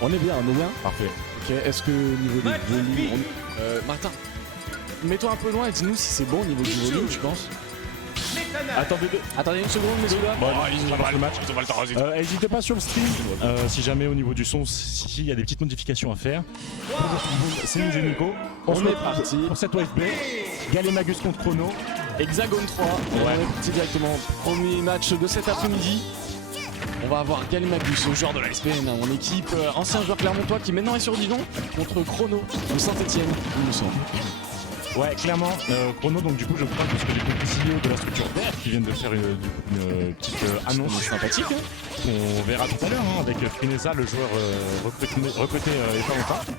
On est bien, on est bien. Parfait. Ok, est-ce que au niveau du volume... Martin, mets-toi un peu loin et dis-nous si c'est bon au niveau du volume, tu penses? Attendez une seconde, messieurs-là. Bon, ils ont pas le match, ils ont pas le temps. N'hésitez pas sur le stream, si jamais au niveau du son, il y a des petites modifications à faire. C'est nous et Nico. On est parti pour cette wave play. Galémagus contre Chrono. Hexagone 3, on est parti directement. Premier match de cet après-midi. On va avoir Galémagus, le joueur de la SPN, mon équipe, ancien joueur clermontois qui maintenant est sur Dijon, contre Chrono de Saint-Etienne, il me semble. Ouais, clairement, Chrono, donc du coup je crois que j'ai compris CEO de la structure Vert qui viennent de faire une petite annonce sympathique qu'on verra tout à l'heure avec Finessa, le joueur recruté il y a pas longtemps.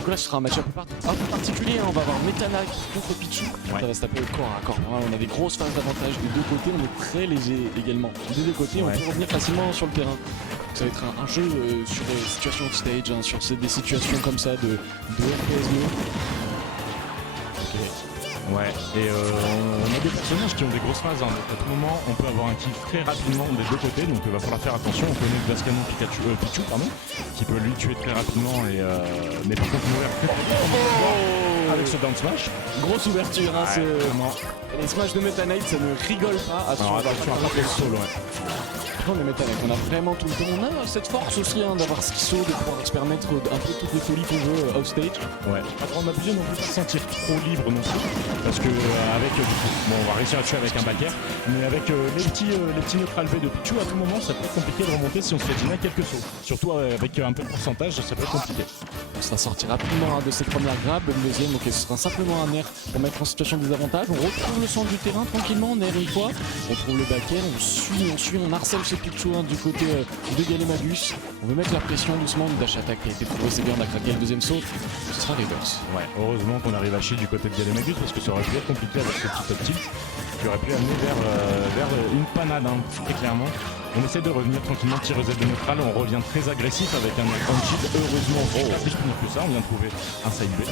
Donc là ce sera un match un peu particulier, on va avoir Metana contre Pichu, ça va se taper au corps à corps. On a des grosses phases d'avantage des deux côtés, on est très léger également des deux côtés, on peut revenir facilement sur le terrain. Ça va être un jeu sur des situations de stage, sur des situations comme ça de FPS2. Ouais, et on a des personnages qui ont des grosses phases, donc à tout moment on peut avoir un kill très rapidement des deux côtés, donc il va falloir faire attention. On connaît Glascanon Pichu, qui peut lui tuer très rapidement, mais par contre mourir très rapidement avec ce down smash. Grosse ouverture, hein, les smash de Meta Knight ça ne rigole pas. Alors attention à pas faire le solo. On est Meta Knight, on a vraiment tout le temps, on a cette force aussi d'avoir Schizo, de pouvoir se permettre un peu toutes les folies qu'on veut off stage. Ouais, pas trop m'abuser non plus, pas se sentir trop libre non plus, parce que avec bon on va réussir à tuer avec un backer, mais avec les petits neutral V de Pichu à tout moment ça peut être compliqué de remonter si on se fait dîner quelques sauts. Surtout avec un peu de pourcentage, ça peut être compliqué. On sera sorti rapidement de cette première grab, une deuxième, ok, ce sera simplement un air pour mettre en situation de désavantage. On retrouve le centre du terrain tranquillement, on air une fois, on trouve le backer, on suit, on harcèle ce Pichu du côté de Galémagus. On veut mettre la pression doucement, une dash attack qui a été trouvée, c'est bien, on a craqué le deuxième saut, ce sera reverse. Ouais, heureusement qu'on arrive à chier du côté de Galémagus parce que ça aurait pu être compliqué avec ce petit optique qui aurait pu amener vers une panade, très clairement. On essaie de revenir tranquillement, petit reset de neutral, on revient très agressif avec un cheat. Heureusement, plus pire que ça, on vient de trouver un side B.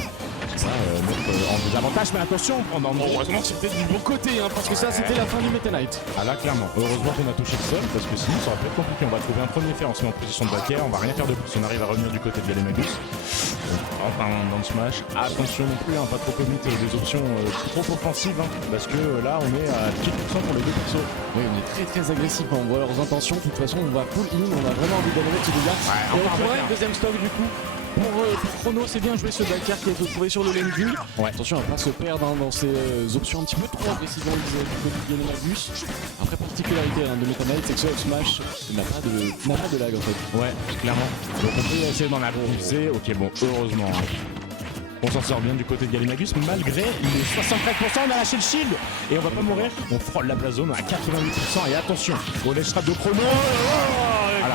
Ça, mettre en désavantage, mais attention, heureusement c'était du bon côté, parce que ça c'était la fin du Meta Knight. Ah là, clairement, heureusement qu'on a touché le sol, parce que sinon ça aurait pu être compliqué. On va trouver un premier fer, on se met en position de backer, on va rien faire de plus, on arrive à revenir du côté de Galémagus. Enfin, dans le smash, attention non plus, pas trop commit des options trop offensives, parce que là on est à 10% pour les deux persos. Oui, on est très agressif, on voit leurs intentions, de toute façon on va full in, on a vraiment envie d'aller mettre ce dégât. Et on trouvera une deuxième stock du coup. Pour Chrono, c'est bien joué ce backer qui a été trouvé sur le lane view. Attention à ne pas se perdre dans ces options un petit peu trop agressives du côté de Galémagus. Après, particularité de Meta Knight, c'est que ce up smash n'a pas de lag en fait. Ouais, clairement. Donc on peut essayer d'en abuser. Ok, bon, heureusement. On s'en sort bien du côté de Galémagus, malgré les 63%, on a lâché le shield et on va pas mourir. On frôle la blazone à 88% et attention, au lèche de Chrono.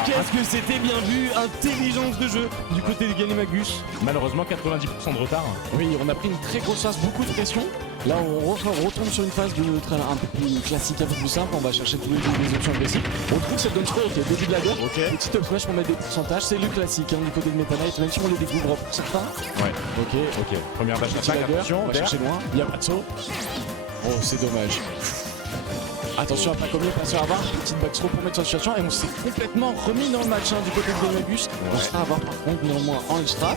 Qu'est-ce que c'était bien vu, intelligence de jeu du côté de Galémagus. Malheureusement 90% de retard. Oui, on a pris une très grosse phase, beaucoup de pression. Là on retombe sur une phase de neutral un peu plus classique, un peu plus simple, on va chercher tous les options agressives. On trouve cette down throw, ok, début de la guerre, petit up smash pour mettre des pourcentages, c'est le classique du côté de Meta Knight, même si on les découvre pour certains. Ouais, ok, première dash attack, attention, on va chercher loin, il n'y a pas de saut. Oh c'est dommage. Attention à pas commis, attention à avoir une petite backthrow pour mettre en situation et on s'est complètement remis dans le match du côté de Galémagus. On sera à avoir par contre néanmoins en extra.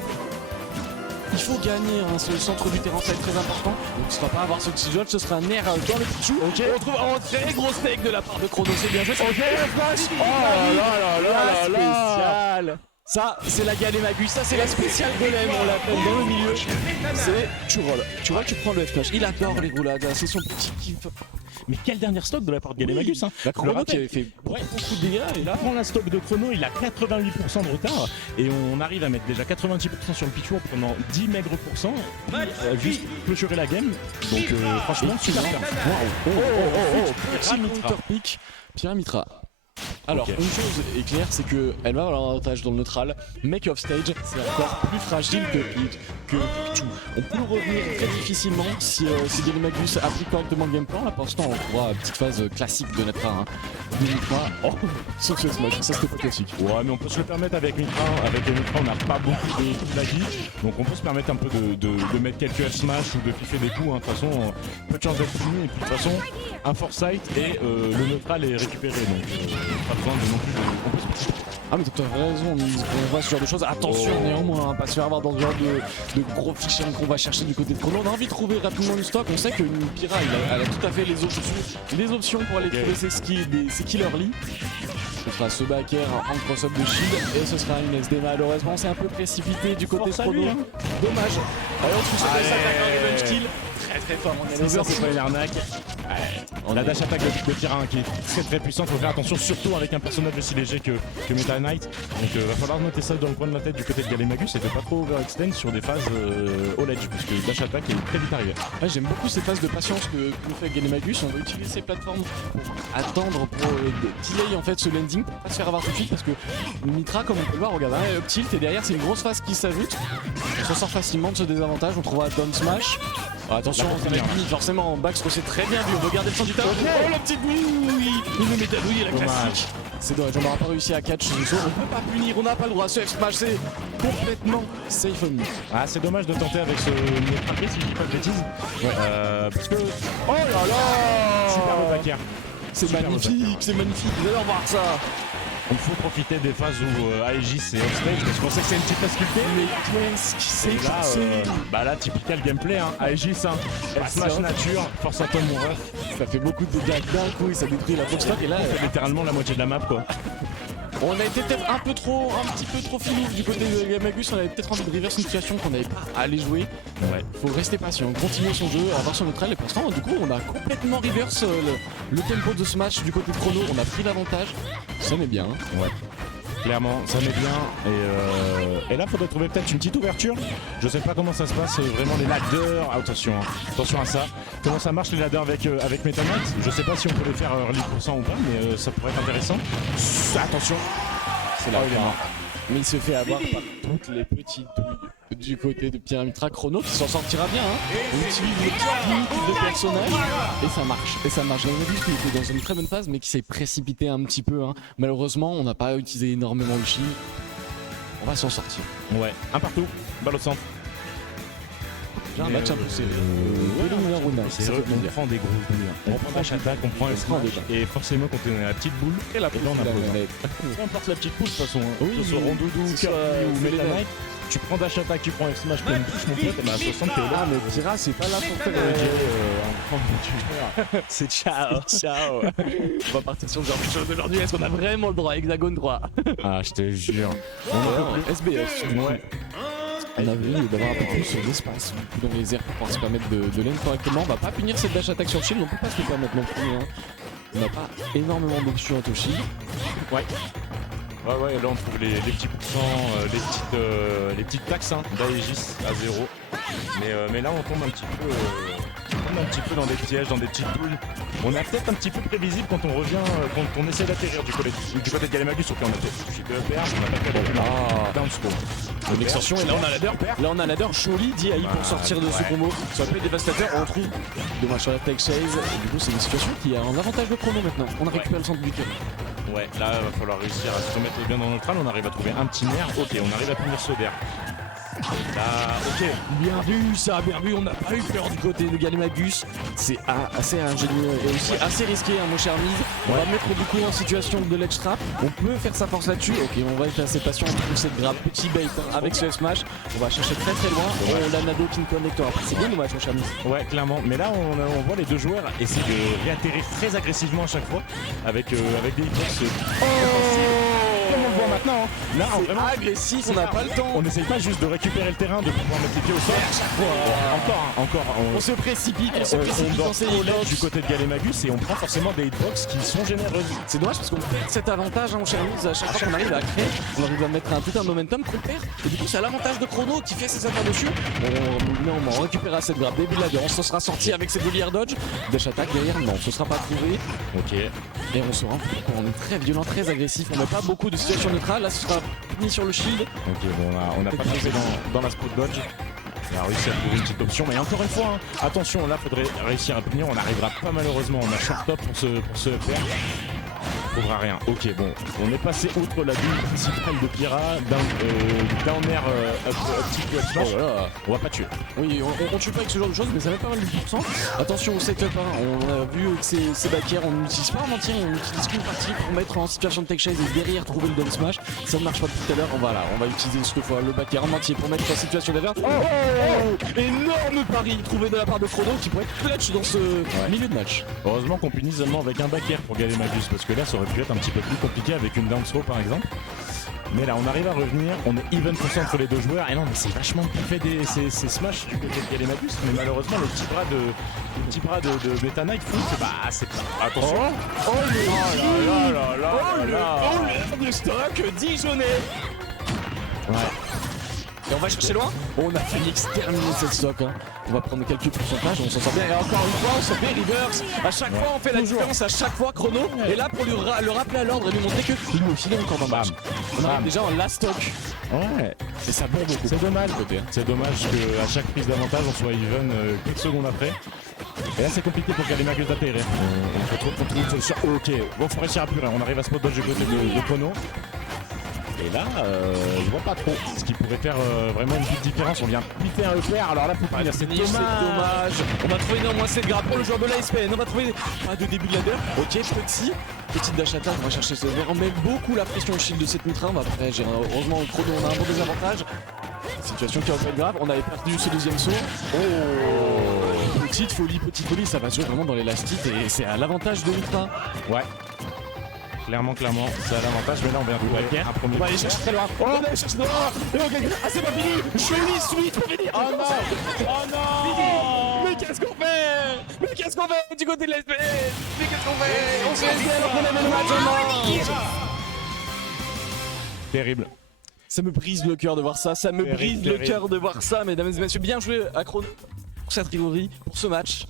Il faut gagner ce centre du terrain, ça va être très important. Donc ce sera pas avoir ce petit judge, ce sera un air dans le Pichu. On retrouve un très gros steak de la part de Chrono, c'est bien joué. Spécial. Ça, c'est la Galémagus, ça c'est la spéciale golem, on l'appelle dans le milieu. C'est tu rolls. Tu vois, tu prends le F-Flash. Il adore les roulades, c'est son petit kiff. Mais quel dernier stock de la part de Galémagus, La Chrono qui avait fait beaucoup de dégâts et là prend la stock de Chrono, il a 88% de retard et on arrive à mettre déjà 90% sur le Pichu en prenant 10 maigres pourcents, juste clôturer la game. Donc franchement super bien. Petit Pyramitra. Alors, une chose est claire, c'est qu'elle va avoir l'avantage dans le neutral, mais qu'off stage, c'est encore plus fragile que Pichu. On peut revenir très difficilement si Galémagus applique correctement le game plan. Là, pour l'instant, on trouvera une petite phase classique de Mitra. Sauf ce smash, ça c'était pas classique. Ouais, mais on peut se le permettre avec Mitra. Avec Mitra, on n'a pas beaucoup de laggy, donc on peut se permettre un peu de mettre quelques F-smash ou de piffer des coups. De toute façon, peu de chance d'être fini. Et puis de toute façon, un foresight et le neutral est récupéré. Donc pas besoin de non plus de... Ah mais t'as raison, on voit ce genre de choses. Attention néanmoins, pas se faire avoir dans ce genre de gros fichiers qu'on va chercher du côté de Chrono. On a envie de trouver rapidement du stock. On sait qu'une Pyra, elle a tout à fait les options pour aller trouver ses killer leads. Ce sera ce backer en cross-up de shield et ce sera une SD. Malheureusement, c'est un peu précipité du côté de Chrono. Dommage. Allez, on trouve cette attaque en revenge kill. Très fort, on est Ça, c'est pas une arnaque. La dash attack de Pyra qui est très puissante, faut faire attention surtout avec un personnage aussi léger que Meta Knight. Donc va falloir noter ça dans le coin de la tête du côté de Galemagus et de pas trop overextend sur des phases au ledge parce que dash attack est très vite arrivé. Ouais, j'aime beaucoup ces phases de patience que nous fait Galemagus. On va utiliser ces plateformes pour attendre, pour delay en fait ce landing pour pas se faire avoir tout de suite parce que Mitra, comme on peut le voir, regarde, up tilt et derrière c'est une grosse phase qui s'ajoute. On s'en sort facilement de ce désavantage, on trouvera down smash. Attention, on va fini forcément, Bax c'est très bien vu, on veut garder le centre du tas. Oh la petite oui, le métallouille, la classique. C'est dommage, on n'aura pas réussi à catch ce saut, on peut pas punir, on n'a pas le droit, ce F-Smash c'est complètement safe on me. Ah c'est dommage de tenter avec ce Meta si je dis pas de bêtises. Ouais, parce que... Oh là là, super le backer. C'est magnifique, vous allez voir ça. Il faut profiter des phases où Aegis est off-stage parce qu'on sait que c'est une petite facilité. Mais qu'est-ce qui s'est passé? Bah là, typical gameplay, hein. Aegis, hein. Smash nature, force à toi mon ref. Ça fait beaucoup de dégâts d'un coup et ça détruit la box stock et là, c'est littéralement la moitié de la map quoi. On a été peut-être un petit peu trop filou du côté de Galemagus, on avait peut-être envie de reverse une situation qu'on n'avait pas à aller jouer. Ouais. Faut rester patient, continuer son jeu, avoir son neutral et pour l'instant du coup on a complètement reverse le tempo de ce match du côté de Chrono, on a pris l'avantage, ça met bien. Ouais. Clairement, ça met bien et là faudrait trouver peut-être une petite ouverture. Je sais pas comment ça se passe, vraiment les ladders, attention à ça. Comment ça marche les ladders avec Meta Knight. Je sais pas si on peut les faire early % ou pas, mais ça pourrait être intéressant. Attention, c'est là mais il se fait avoir par toutes les petites douilles du côté de Pierre Mitra. Chrono qui s'en sortira bien, hein. On utilise les petites limites de personnages et ça marche. Galemagus qui était dans une très bonne phase mais qui s'est précipité un petit peu, hein. Malheureusement on n'a pas utilisé énormément le shield. On va s'en sortir. Ouais, un partout, balle au centre. J'ai un match un peu serré. On prend des grosses boules. On prend dash attack, on prend le smash et forcément quand on a la petite boule, et là on a peu importe la petite boule de toute façon, que ce soit Rondoudou, Kirby ou Meta Knight, tu prends dash attack, tu prends F smash, plein de touche mon pote, et bah 60 t'es là. Mais Pyra c'est pas là pour faire c'est ciao. On va partir sur le genre de choses aujourd'hui. Est-ce qu'on a vraiment le droit? Hexagone 3. Ah je te jure. SBF. Ouais. On a envie d'avoir un peu plus d'espace dans les airs pour pouvoir se permettre de lane correctement. On va pas punir cette dash attack sur le shield, on peut pas se le permettre non plus, hein. On n'a pas énormément d'options à toucher. Ouais, là on trouve les petits pourcents, les petites taxes hein, d'Aegis à 0. Mais là on tombe un petit peu dans des pièges, dans des petites boules. On est peut-être un petit peu prévisible quand on revient, quand on essaie d'atterrir du côté de Galemagus, sauf qu'on a fait suite de EPR, on n'a pas fait down score. Une extension et là on a ladder Choli dit AI pour sortir de ce combo. Ça peut être dévastateur, on trouve dommage sur la tech chase. Et du coup c'est une situation qui a un avantage de Chrono maintenant. On a récupéré le centre du terrain. Ouais, là il va falloir réussir à se remettre bien dans le neutral, on arrive à trouver un petit nerf. Ok, on arrive à punir Soder. Là, ok, bien vu, on n'a pas eu peur du côté de Galemagus. C'est assez ingénieux et aussi assez risqué, hein, mon cher Miz. On va mettre du coup en situation de ledge trap. On peut faire sa force là-dessus. Ok, on va être assez patient, on trouve cette grappe, petit bait hein, avec ce F-Smash. On va chercher très loin. Oh, la Nado pin connector. Après, c'est bien dommage, mon cher Miz. Ouais, clairement. Mais là, on voit les deux joueurs essayer de réatterrir très agressivement à chaque fois avec des hitbox. Comme on le voit maintenant, hein. Là, vraiment agressif, on n'a pas le temps. On n'essaye pas juste de récupérer le terrain, de pouvoir mettre les pieds au sol. Encore. On se précipite, on dans ces hitbox du côté de Galemagus et on prend forcément des hitbox qui sont généreuses. C'est dommage parce qu'on perd cet avantage, hein, mon cher Miz. À chaque fois qu'on arrive à créer, on arrive à mettre tout un momentum qu'on perd. Et du coup, c'est à l'avantage de Chrono qui fait ses affaires dessus. On récupérera cette grappe. Début de la guerre, on se sera sorti avec cette Goliath dodge. Dash attack derrière, non, ce sera pas trouvé. Ok. Et on se rend compte qu'on est très violent, très agressif. On n'a pas beaucoup de situations neutrales. Là, ce sera puni sur le shield. Ok, bon, on a pas trouvé dans la spot dodge. On a réussi à trouver une petite option, mais encore une fois, hein, attention, là, faudrait réussir à punir. On n'arrivera pas malheureusement. On a short top pour ce faire. trouvera rien. Ok, bon, on est passé outre la bulle principale de Pyra, down air, up tilt, up smash. Oh là là. On va pas tuer. Oui, on tue pas avec ce genre de choses, mais ça met pas mal de pourcents. Attention au setup, hein. On a vu que ces backers, on n'utilise pas un mentir, on utilise qu'une partie pour mettre en situation de tech chase et derrière trouver le down smash. Ça ne marche pas depuis tout à l'heure, on va utiliser cette fois le backer en entier pour mettre en situation d'averse. Énorme pari trouvé de la part de Frodo qui pourrait être clutch dans ce milieu de match. Heureusement qu'on punit seulement avec un backer pour Galemagus, parce que là ça aurait pu être un petit peu plus compliqué avec une down throw par exemple. Mais là on arrive à revenir, on est even % entre les deux joueurs, et non mais c'est vachement plus fait ces smash du côté de Galemagus, mais malheureusement le petit bras de Meta Knight fout, c'est pas... Attention. Oh là le stock dijonnais. Ouais. Et on va chercher loin. On a Phoenix terminé cette stock. Hein. On va prendre quelques pourcentages, on s'en sort bien. Et encore une fois, on se fait reverse. À chaque fois, on fait la différence. À chaque fois, chrono. Et là, pour le rappeler à l'ordre et lui montrer que il nous file encore dans le match. On arrive déjà en last stock. Ouais. Et ça bombe beaucoup. C'est dommage. C'est dommage qu'à chaque prise d'avantage, on soit even quelques secondes après. Et là, c'est compliqué pour Galemagus d'atterrir. On se retrouve contre une solution. Ok, bon, faut réussir à plus rien. On arrive à spot dodge du côté de chrono. Et là, je vois pas trop ce qui pourrait faire vraiment une petite différence. On vient piffer un EPR, alors là, faut punir, c'est dommage. On va trouver néanmoins cette grappe pour le joueur de l'ASPN. On va trouver pas de début de ladder. Ok, petite dash attack, on va chercher ce verre. On met beaucoup la pression au shield de cette Mitra. On va après gérer. Heureusement, au chrono, on a un bon désavantage. Situation qui aurait pu être grave. On avait perdu ce deuxième saut. Oh, petite folie, ça va jouer vraiment dans l'élastique et c'est à l'avantage de Mitra. Ouais. Clairement, c'est à l'avantage, mais là on vient de backer. Un premier. On va aller chercher très loin. Oh, on va aller chercher très loin. Ah, c'est pas fini. Jolie suite pour finir. Oh non. Oh non. Mais qu'est-ce qu'on fait du côté de l'SP? Mais qu'est-ce qu'on fait? On se fait alors qu'on avait le match en main. Terrible. Ça me brise le cœur de voir ça. Ça me brise le cœur de voir ça, mesdames et messieurs. Bien joué à Chrono pour cette rivalry, pour ce match.